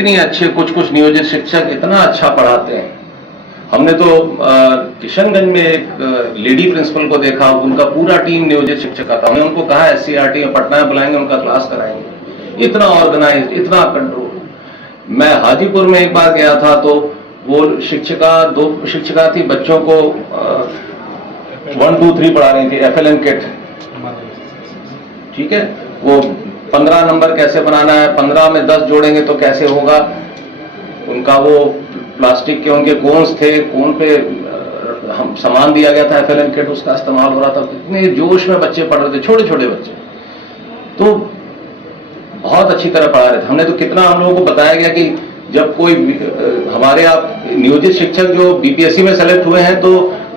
इतनी अच्छे कुछ नियोजित शिक्षक इतना अच्छा पढ़ाते हैं। हमने तो किशनगंज में एक लेडी प्रिंसिपल को देखा, उनका पूरा टीम नियोजित शिक्षक का था। हमने उनको कहा SCRT में पटना में बुलाएंगे, उनका क्लास कराएंगे। इतना ऑर्गेनाइज, इतना कंट्रोल। मैं हाजीपुर में एक बार गया था तो वो दो शिक्षिका थी, बच्चों को 1 2 3 पढ़ा रही थी, FLN किट, ठीक है। वो 15 नंबर कैसे बनाना है, 15 में 10 जोड़ेंगे तो कैसे होगा। उनका वो प्लास्टिक के उनके कोन्स थे, कोन पे हम सामान दिया गया था FLN किट, उसका इस्तेमाल हो रहा था। इतने जोश में बच्चे पढ़ रहे थे, छोटे छोटे बच्चे, तो बहुत अच्छी तरह पढ़ा रहे थे। हमने तो कितना हम लोगों को बताया गया कि जब कोई हमारे आप नियोजित शिक्षक जो BPSC में सेलेक्ट हुए हैं तो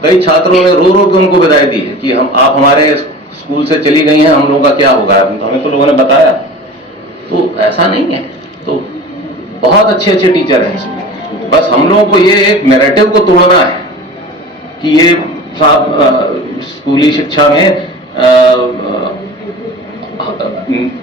कई छात्रों ने रो रो के उनको विदाई दी है कि आप हमारे स्कूल से चली गई हैं, हम लोगों का क्या होगा। तो हमें तो लोगों ने बताया, तो ऐसा नहीं है। तो बहुत अच्छे अच्छे टीचर हैं इसमें। बस हम लोगों को ये एक नैरेटिव को तोड़ना है कि ये साहब स्कूली शिक्षा में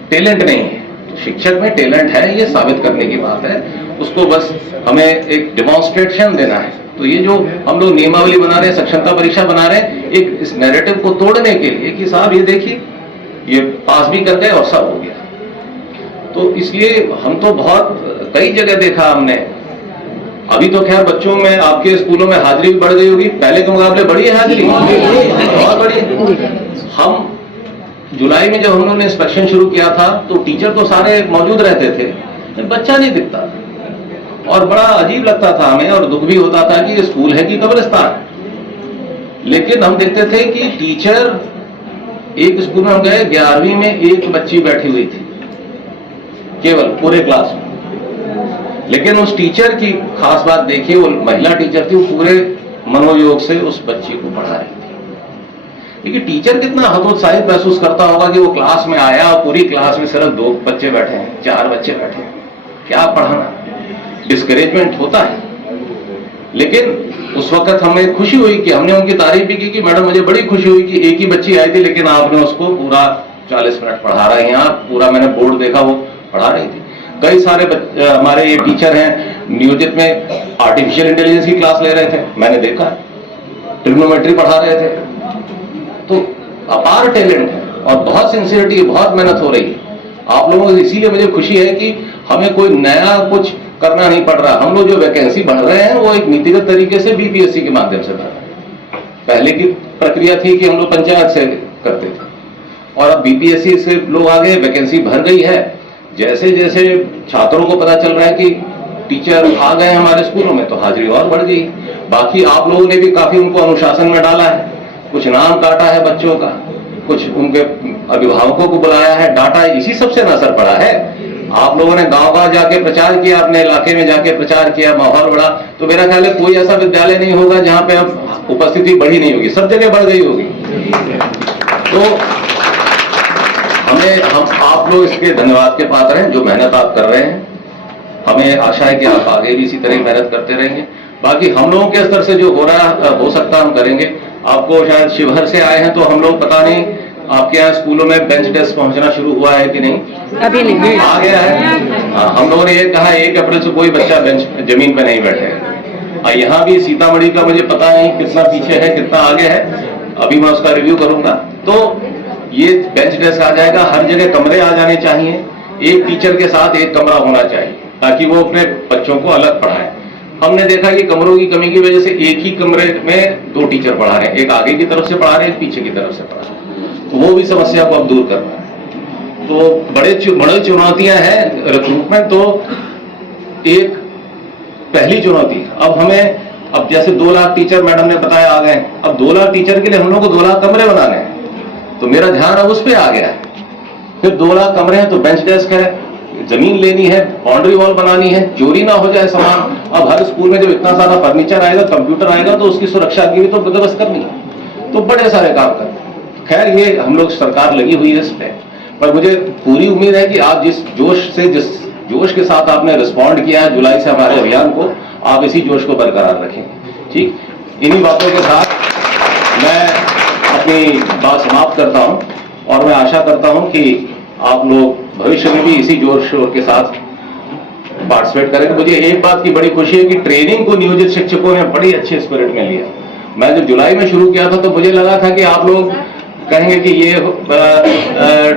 टैलेंट नहीं है। शिक्षक में टैलेंट है, ये साबित करने की बात है। उसको बस हमें एक डिमॉन्स्ट्रेशन देना है। तो ये जो हम लोग नियमावली बना रहे हैं, सक्षमता परीक्षा बना रहे हैं, एक इस नैरेटिव को तोड़ने के लिए कि साहब ये देखिए, ये पास भी कर गए और सब हो गया। तो इसलिए हम तो बहुत कई जगह देखा हमने। अभी तो खैर बच्चों में आपके स्कूलों में हाजिरी भी बढ़ गई होगी, पहले के मुकाबले बढ़ी है हाजिरी, बहुत बढ़ी। हम जुलाई में जब हम लोगों ने इंस्पेक्शन शुरू किया था तो टीचर तो सारे मौजूद रहते थे, बच्चा नहीं दिखता और बड़ा अजीब लगता था हमें, और दुख भी होता था कि ये स्कूल है कि कब्रिस्तान। लेकिन हम देखते थे कि टीचर, एक स्कूल में हम गए, 11वीं में एक बच्ची बैठी हुई थी केवल पूरे क्लास में। लेकिन उस टीचर की खास बात देखिए, वो महिला टीचर थी, वो पूरे मनोयोग से उस बच्ची को पढ़ा रही थी। लेकिन टीचर कितना हतोत्साहित महसूस करता होगा कि वो क्लास में आया और पूरी क्लास में सिर्फ 2 बच्चे बैठे हैं, 4 बच्चे बैठे हैं, क्या पढ़ाना। डिस्करेजमेंट होता है। लेकिन उस वक्त हमें खुशी हुई कि हमने उनकी तारीफ भी की कि मैडम मुझे बड़ी खुशी हुई कि एक ही बच्ची आई थी लेकिन आपने उसको पूरा 40 मिनट पढ़ा रही हैं आप। पूरा मैंने बोर्ड देखा, वो पढ़ा रही थी। कई सारे हमारे ये टीचर हैं नियोजित में आर्टिफिशियल इंटेलिजेंस की क्लास ले रहे थे, मैंने देखा, ट्रिग्नोमेट्री पढ़ा रहे थे। तो अपार टैलेंट है और बहुत सिंसियरिटी, बहुत मेहनत हो रही है आप लोगों को। इसीलिए मुझे खुशी है कि हमें कोई नया कुछ करना नहीं पड़ रहा। हम लोग जो वैकेंसी भर रहे हैं वो एक नीतिगत तरीके से BPSC के माध्यम से भर रहे हैं। पहले की प्रक्रिया थी कि हम लोग पंचायत से करते थे और अब BPSC से लोग आगे, वैकेंसी भर गई है। जैसे जैसे छात्रों को पता चल रहा है कि टीचर आ गए हमारे स्कूलों में तो हाजिरी और बढ़ गई। बाकी आप लोगों ने भी काफी उनको अनुशासन में डाला है, कुछ नाम काटा है बच्चों का, कुछ उनके अभिभावकों को बुलाया है, डांटा है, इसी सबसे ना असर पड़ा है। आप लोगों ने गांव-गांव जाके प्रचार किया, अपने इलाके में जाके प्रचार किया, माहौल बढ़ा। तो मेरा ख्याल है कोई ऐसा विद्यालय नहीं होगा जहां पे अब उपस्थिति बढ़ी नहीं होगी, सब जगह बढ़ गई होगी। तो हम आप लोग इसके धन्यवाद के पात्र हैं जो मेहनत आप कर रहे हैं। हमें आशा है कि आप आगे भी इसी तरह मेहनत करते रहेंगे। बाकी हम लोगों के स्तर से जो हो रहा हो सकता हम करेंगे। आपको शायद शिवहर से आए हैं तो हम लोग, पता नहीं आपके यहाँ स्कूलों में बेंच डेस्क पहुंचना शुरू हुआ है कि नहीं? अभी नहीं आ गया है। हाँ, हम लोगों ने ये कहा 1 अप्रैल से कोई बच्चा जमीन पे नहीं बैठेगा। यहाँ भी सीतामढ़ी का मुझे पता नहीं कितना पीछे है कितना आगे है, अभी मैं उसका रिव्यू करूंगा। तो ये बेंच डेस्क आ जाएगा, हर जगह कमरे आ जाने चाहिए, एक टीचर के साथ एक कमरा होना चाहिए ताकि वो अपने बच्चों को अलग पढ़ाए। हमने देखा कि कमरों की कमी की वजह से एक ही कमरे में 2 टीचर पढ़ा रहे हैं, एक आगे की तरफ से पढ़ा रहे हैं, एक पीछे की तरफ से पढ़ा रहे हैं। तो वो भी समस्या को अब दूर करना है। तो बड़े चुनौतियां हैं। रिक्रूटमेंट तो एक पहली चुनौती। अब हमें, अब जैसे 2 लाख टीचर मैडम ने बताया आ गए, अब 2 लाख टीचर के लिए हम लोग को 2 लाख कमरे बनाने हैं। तो मेरा ध्यान अब उस पर आ गया है। फिर 2 लाख कमरे हैं तो बेंच डेस्क है, जमीन लेनी है, बाउंड्री वॉल बनानी है, चोरी ना हो जाए सामान। अब हर स्कूल में जब इतना सारा फर्नीचर आएगा, कंप्यूटर आएगा, तो उसकी सुरक्षा की भी तो बंदोबस्त करनी है। तो बड़े सारे काम करने। खैर ये हम लोग, सरकार लगी हुई है इस पे, पर मुझे पूरी उम्मीद है कि आप जिस जोश के साथ आपने रिस्पॉन्ड किया है जुलाई से हमारे अभियान को, आप इसी जोश को बरकरार रखें। ठीक, इन्हीं बातों के साथ मैं अपनी बात समाप्त करता हूं और मैं आशा करता हूं कि आप लोग भविष्य में भी इसी जोर शोर के साथ पार्टिसिपेट करें। मुझे एक बात की बड़ी खुशी है कि ट्रेनिंग को नियोजित शिक्षकों ने बड़ी अच्छे स्पिरिट में लिया। मैं जब जुलाई में शुरू किया था तो मुझे लगा था कि आप लोग कहेंगे कि ये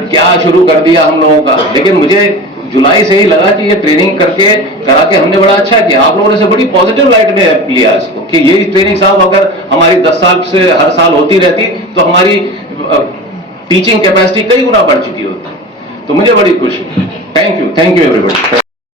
क्या शुरू कर दिया हम लोगों का, लेकिन मुझे जुलाई से ही लगा कि ये ट्रेनिंग करके करा के हमने बड़ा अच्छा किया। आप लोगों ने से बड़ी पॉजिटिव लाइट में लिया इसको कि ये ट्रेनिंग साहब अगर हमारी 10 साल से हर साल होती रहती तो हमारी टीचिंग कैपेसिटी कई गुना बढ़ चुकी होती। तो मुझे बड़ी खुशी। Thank you everybody.